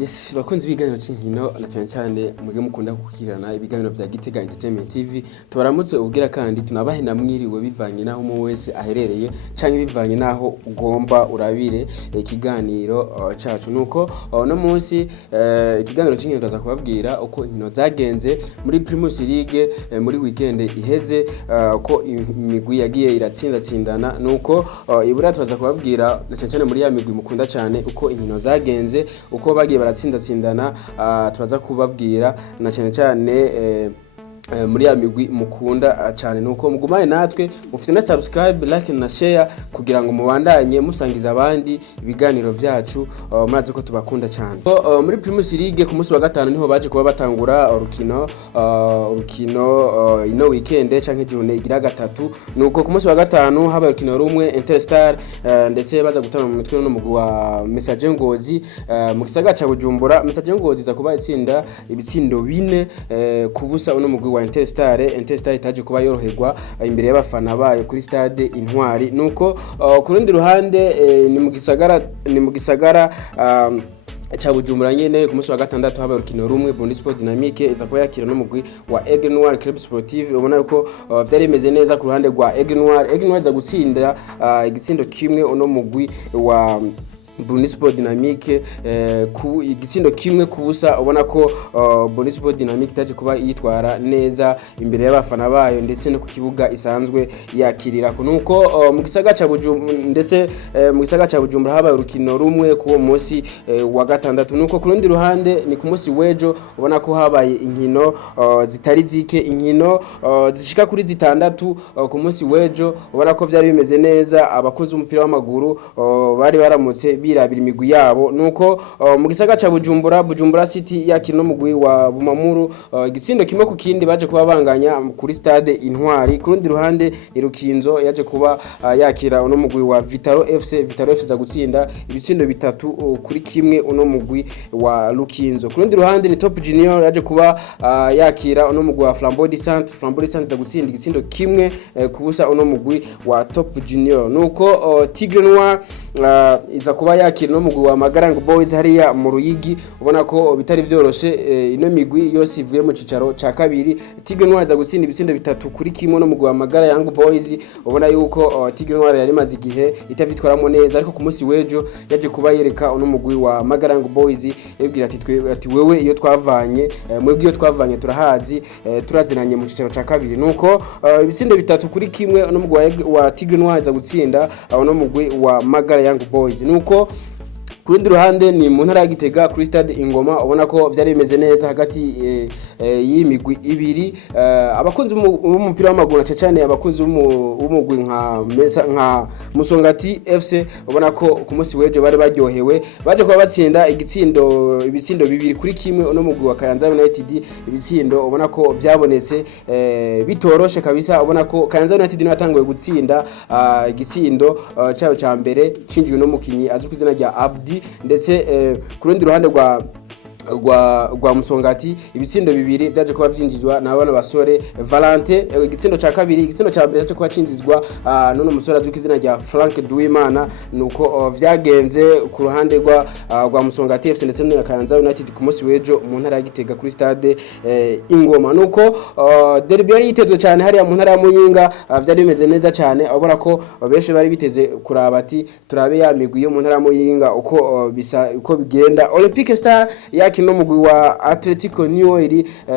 Yes, bakunzi ibiganiro c'inkino na cyane muge mukunda gukirana ibiganiro vya Gitega Entertainment TV tubaramutse ubwira kandi tunabahe namwiriwe bivanye naho mu wese aherereye canke bivanye naho ugomba urabire ikiganiro cacu nuko no munsi ikiganiro c'inkino tuza kubabwira uko inkino zagenze muri Primus League muri weekend iheze uko imigwi yagiye iratsindatsindana nuko ibura tuza kubabwira na cyane muri ya migwi mukunda cyane uko inkino zagenze uko bagiye baratsindatsindana turaza kubabwira na cyane muri ya migwi mukunda cyane nuko mugumane natwe mufite na subscribe like na share kugira ngo mubandanye musangiza abandi ibiganiro vyacu murazi ko tubakunda cyane muri Primus League ku munsi wa gatanu niho baje kuba batangura urukino ino weekend canke journée igira gatatu nuko ku munsi wa gatanu haba urukino rumwe Interstar ndetse baza gutana mu mitwe no mugwi wa Message Ngozi mu gisagara ca Bujumbura Message Ngozi za kuba itsinda ibitsindo 4 kubusa uno mugwi wa Interstar itaje kuba yoroherwa imbere y'abafana bayo kuri stade Intwari nuko ku rundi ruhande ni mu gisagara cha Bujumbura nyene ku munsi wa gatandatu haba urukino rumwe Burundi Sport Dynamique iza kuba yakira no mugwi wa Aigle Noir Club Sportive ubona yuko vyari bimeze neza ku ruhande rwa Aigle Noir za gutsinda igitsindo kimwe uno mugwi wa Burundi Sport Dynamique ku igitsindo kimwe kubusa ubona ko Burundi Sport Dynamique taje kuba yitwara neza imbere y'abafana bayo ndetse no ku kibuga isanzwe yakirira nuko mu gisagara ca Bujumbura ndetse mu gisagara ca Bujumbura haba urukino rumwe ku munsi wa gatandatu nuko ku rundi ruhande ni ku munsi wejo ubona ko habaye inkino zitari zike inkino zishika kuri zitandatu ku munsi wejo ubona ko vyari bimeze neza abakozi umupira w'amaguru bari baramutse birabira imigwi yabo nuko mu gisagara ca Bujumbura City yakino mugwi wa Bumamuru igitsindo kimwe ku kindi baje kuba banganya kuri stade Intwari ku rundi ruhande ni Rukinzo yaje kuba yakira uno mugwi wa Vitaro FC za gutsinda ibitsindo bitatu kuri kimwe uno mugwi wa Rukinzo ku rundi ruhande ni Top Junior yaje kuba yakira uno mugwi wa Flambeau du Centre za gutsinda igitsindo kimwe kubusa uno mugwi wa Top Junior nuko Tigre Noir iza kuba yakira no mugwi wa Magarango Boys hariya mu Ruyigi ubona ko bitari vyoroshe ino migwi yose ivuye mu cicaro ca kabiri Tigre Noir za gutsinda ibitsindo bitatu kuri kimwe no mugwi wa Magarango Boys ubona yuko Tigre Noir yari maze igihe itavitwaramo neza ariko ku munsi wejo yaje kuba yereka uno mugwi wa Magarango Boys yabwira ati wewe iyo twavanye mwebwe iyo twavanye turahazi turazinanye mu cicaro ca kabiri nuko ibitsindo bitatu kuri kimwe no mugwi wa Tigre Noir za gutsinda uno mugwi wa Magarango Boys nuko kurundi ruhande ni mu ntara ya Gitega kuri stade Ingoma ubona ko vyari bimeze neza hagati y'imigwi ibiri abakunzi b'umupira w'amaguru cyane abakunzi b'umugwi nka Musongati FC ubona ko ku munsi wejo bari baryohewe baje kuba batsinda ibitsindo bibiri kuri kimwe uno mugwi wa Kayanza United ibitsindo ubona ko vyabonetse bitoroshe kabisa ubona ko Kayanza United no yatanguye gutsinda igitsindo cyayo ca mbere cinjiwe no mukinyi azwi kw'izina rya Abdi ndetse ku rundi ruhande rwa Musongati ibitsindo bibiri vyaje kuba vyinjizwa na bana basore Valente igitsindo ca kabiri igitsindo ca mbere cyo kuba cinjizwa none umusore azwi kw'izina rya Frank Duimana nuko vyagenze ku ruhande rwa Musongati FC ndetse na Kayanza United ku munsi wejo mu ntara ya Gitega kuri stade Ingoma nuko derby yari yitezwe cyane hariya mu ntara ya Muyinga vyari bimeze neza cyane abona ko benshi bari biteze kuraba ati turabe ya migwi yo mu ntara ya Muyinga uko bigenda Olympic Star yakino mugwi wa Atletico New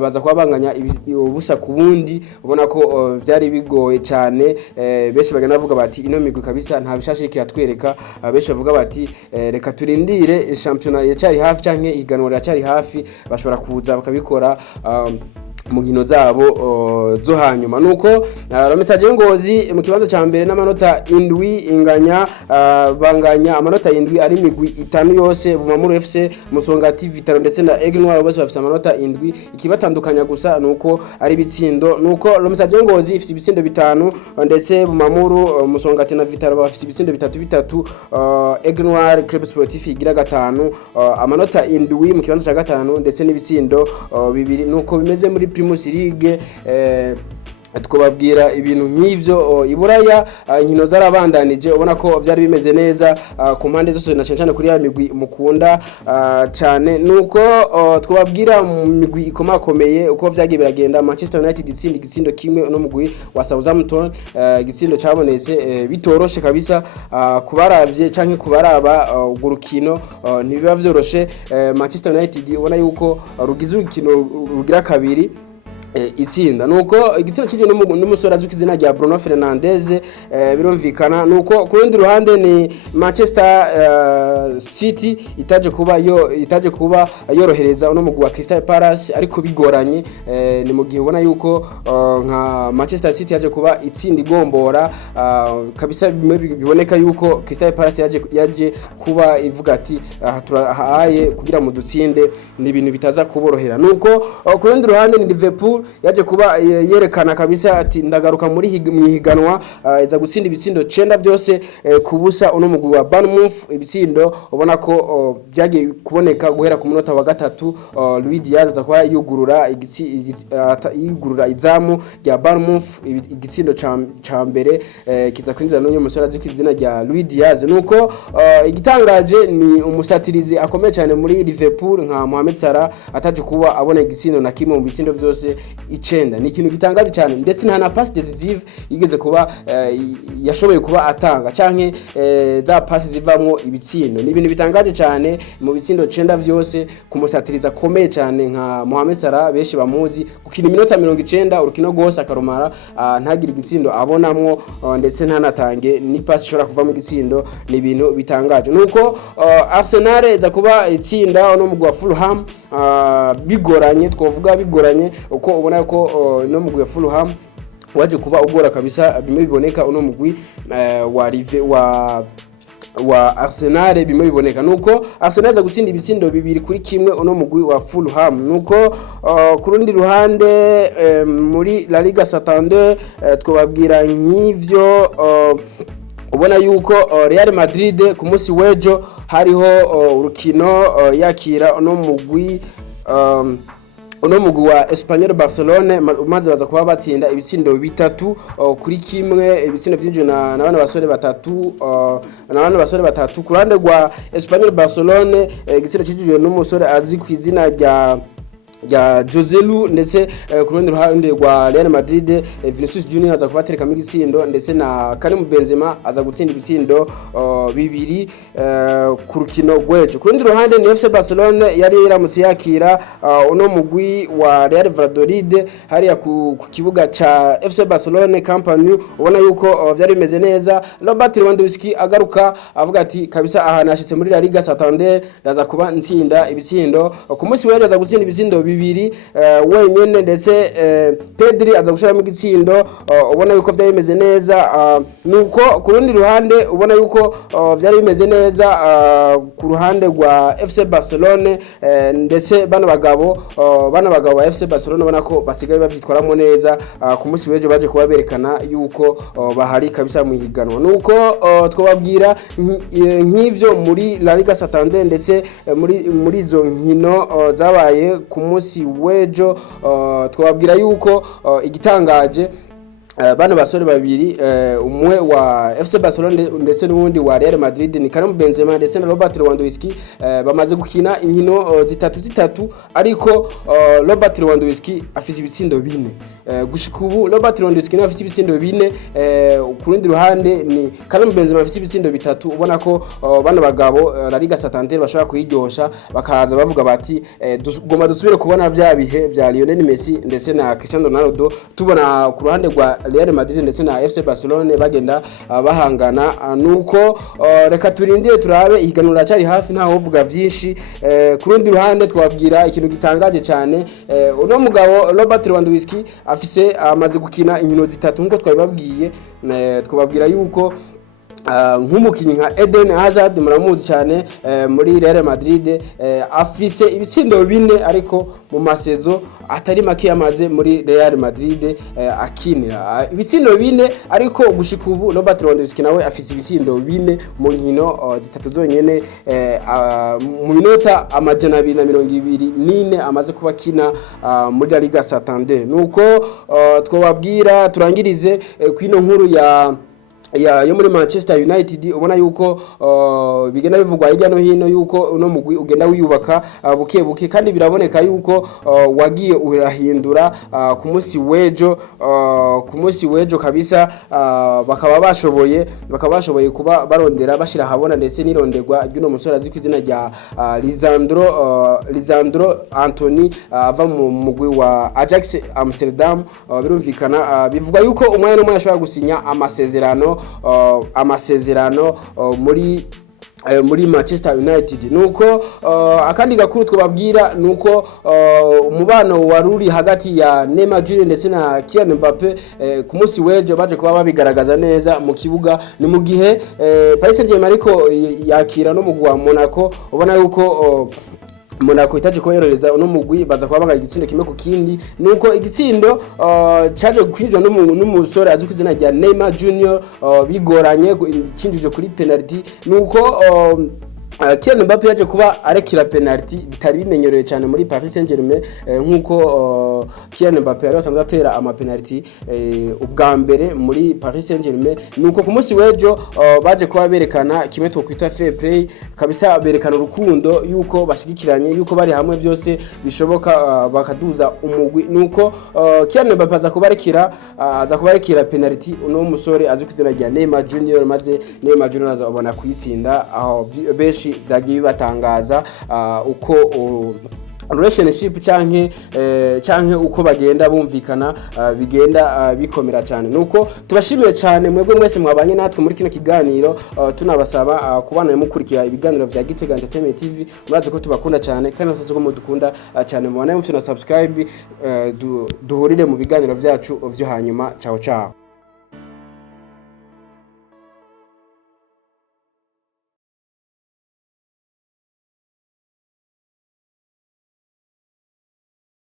baza kuba banganya ubusa ku bundi ubona ko vyari bigoye cyane benshi bagana bavuga bati ino migwi kabisa nta bishashikira twereka benshi bavuga bati reka turindire championnat yacyari hafi canke iganwa yacyari hafi bashobora kuza bakabikora mu nkino zabo zo hanyuma nuko Message Ngozi mu kibanza ca mbere n'amanota 7 inganya banganya amanota 7 ari migwi 5 yose Bumamuru FC Musongati Vitaro ndetse na Aigle Noir bose bafite amanota 7 ikibatandukanya gusa nuko ari bitsindo nuko Message Ngozi ifite ibitsindo 5 ndetse Bumamuru Musongati na Vitaro bafite ibitsindo 3 Aigle Noir Club Sportif igira 5 amanota 7 mu kibanza ca 5 ndetse n'ibitsindo 2 nuko bimeze muri Primus League twababwira ibintu nk'ivyo iburaya inkino zarabandanije ubona ko byari bimeze neza ku mpande zose na cyane kuri ya migwi mukunda cyane nuko twababwira mu migwi ikomakomeye uko vyagiye biragenda Manchester United itsinda igitsindo kimwe no mugwi wa Southampton igitsindo cabonetse bitoroshe kabisa kubaravye canke kubaraba ugurukino ntibiba vyoroshe Manchester United ubona yuko rugize urukino rugira kabiri itsinda nuko igitsina cije n'umusore azwi izina rya Bruno Fernandes birumvikana nuko ku rundi ruhande ni Manchester City itaje kuba yorohereza uno mugwi wa Crystal Palace ariko bigoranye ni mu gihe ubona yuko nka Manchester City yaje kuba itsinda igombora kabisa biboneka yuko Crystal Palace yaje kuba ivuga ati turahaye kugira mu dutsinde ni ibintu bitaza kuborohera nuko ku rundi ruhande ni Liverpool yaje kuba yerekana kabisa ati ndagaruka muri mwihiganwa iza gutsinda ibitsindo 9 byose kubusa uno mugwi wa Bournemouth ibitsindo ubona ko byagiye kuboneka guhera ku munota wa gatatu Luis Diaz atakwa yugurura izamu rya Bournemouth igitsindo ca mbere kiza kwinjira n'uyu musore azwi izina rya Luis Diaz nuko igitangaje ni umusatirizi akomeye cyane muri Liverpool nka Mohamed Salah ataje kuba abona igitsindo na kimwe mu bitsindo byose 9 ni ikintu gitangaje cyane ndetse nta na pass decisive yigeze kuba yashoboye kuba atanga canke za pass zivamwo ibitsindo ni ibintu bitangaje cyane mu bitsindo 9 byose kumusatiriza komeye cyane nka Mohamed Salah beshi bamuzi gukina iminota 90 urukino gose akarumara ntagira igitsindo abonamwo ndetse ntanatange ni pass ishobora kuva mu gitsindo ni ibintu bitangaje nuko Arsenal za kuba itsinda no mugwa Fulham bigoranye twovuga bigoranye uko ubona ko no mugwi wa Fulham waje kuba ugora kabisa bimwe biboneka uno mugwi wa Arsenal bimwe biboneka nuko Arsenal za gutsinda ibitsindo 2 kuri kimwe uno mugwi wa Fulham nuko ku rundi ruhande muri La Liga Santander twababwira nk'ivyo ubona yuko Real Madrid ku munsi wejo hariho urukino yakira uno mugwi wa Espanyol Barcelona maze baza kuba batsinda ibitsindo 3 kuri kimwe ibitsindo byinjije na bana basore batatu ku ruhande rwa Espanyol Barcelona igitsindo kijijwe n'umusore azi ku izina rya Joselu ndetse ku rundi ruhande rwa Real Madrid Vinicius Junior aza kubatereka mu gitsindo ndetse na Karim Benzema aza gutsinda ibitsindo 2 ku rukino gwejo ku rundi ruhande ni FC Barcelona yari iramutse yakira uno mugwi wa Real Valladolid hariya ku kibuga ca FC Barcelona Camp Nou ubona yuko byari bimeze neza Robert Lewandowski agaruka avuga ati kabisa aha nashitse muri La Liga Santander ndaza kuba ntsinda ibitsindo ku munsi wejo aza gutsinda ibitsindo 2 wenyene ndetse Pedri aza gushira mu gitsindo ubona yuko byari bimeze neza nuko ku rundi ruhande ubona yuko byari bimeze neza ku ruhande rwa FC Barcelona ndetse bana bagabo ba FC Barcelona ubona ko basigaye bavyitwaramo neza ku munsi wejo baje kuba berekana yuko bahari kabisa mu higanwa nuko twababwira nk'ivyo muri La Liga Santander ndetse muri zo nkino zabaye ku munsi wejo twababwira yuko igitangaje bana basore babiri umwe wa FC Barcelona ndetse n'ubundi wa Real Madrid ni Karim Benzema ndetse na Robert Lewandowski bamaze gukina inkino zitatu ariko Robert Lewandowski afise ibitsindo 4 gushika ubu Robert Lewandowski afise ibitsindo 4 ku rundi ruhande ni Karim Benzema afise ibitsindo 3 ubona ko bana bagabo La Liga Santander bashaka kuyiryosha bakaza bavuga bati goma dusubire kubona vya bihe vya Lionel Messi ndetse na Cristiano Ronaldo tubona ku ruhande rwa Real Madrid ndetse na FC Barcelona bagenda bahangana nuko reka turindire turabe ihiganura cyari hafi ntaho uvuga vyinshi ku rundi ruhande twabwira ikintu gitangaje cyane uno mugabo Robert Lewandowski afise amaze gukina inkino 3 nkuko twabibabwiye twababwira yuko nk'umukinyi nka Eden Hazard muramuzi cyane muri Real Madrid, afise ibitsindo 4 ariko mu masezo atari make yamaze muri Real Madrid akinira ibitsindo 4 ariko gushika ubu Robert Lewandowski nawe afise ibitsindo 4 mu nkino zitatu zonyene mu minota amajana 224 amaze kuba kina muri La Liga Santander. Nuko twababwira turangirize kwino nkuru yo muri Manchester United, ubona yuko bigenda bivugwa hirya no hino yuko uno mugwi ugenda wiyubaka buke buke, kandi biraboneka yuko wagiye urahindura ku munsi wejo kabisa, bakaba bashoboye kuba barondera bashira habona ndetse nironderwa ry'uno musore aziko izina rya Lisandro Anthony ava mu mugwi wa Ajax Amsterdam. Birumvikana bivugwa yuko umwanya n'umwe ashobora gusinya amasezerano muri Manchester United. Nuko akandi gakuru twababwira nuko umubano waruri hagati ya Neymar Jr ndetse na Kylian Mbappe ku munsi wejo baje kuba babigaragaza neza mu kibuga. Ni mu gihe Paris Saint-Germain ariko yakira no mugwa wa Monaco, ubona yuko Monaco itaje koyorereza uno mugwi baza kuba banga igitsindo kimwe ku kindi. Nuko igitsindo caje kwinjira n'umusore aziko izina rya Neymar Jr bigoranye cinjije kuri penalty. Nuko Kylian Mbappe yaje kuba arekira penalty bitari bimenyerewe cyane muri Paris Saint-Germain, nkuko Kylian Mbappe yari asanzwe atera ama penalty ubwa mbere muri Paris Saint-Germain. Nuko ku munsi wejo baje kuba berekana kimwe twokwita fair play kabisa, berekana urukundo yuko bashigikiranye, yuko bari hamwe byose bishoboka bakaduza umugwi. Nuko Kylian Mbappe aza kubarekira penalty uno musore aziko izina rya Neymar Jr, maze Neymar Jr azabona kuyitsinda. Aho beshi byagiye bibatangaza uko relationship canke uko bagenda bumvikana bigenda bikomera cyane. Nuko tubashimiye cyane mwebwe mwese mwabanye natwe muri kino kiganiro, tunabasaba kubana mukurikira ibiganiro vya Gitega Entertainment TV. Murazi ko tubakunda cyane kandi nasoze ko mudukunda cyane, mubane mufite na subscribe duhurire mu biganiro vyacu vyo hanyuma. Ciao ciao.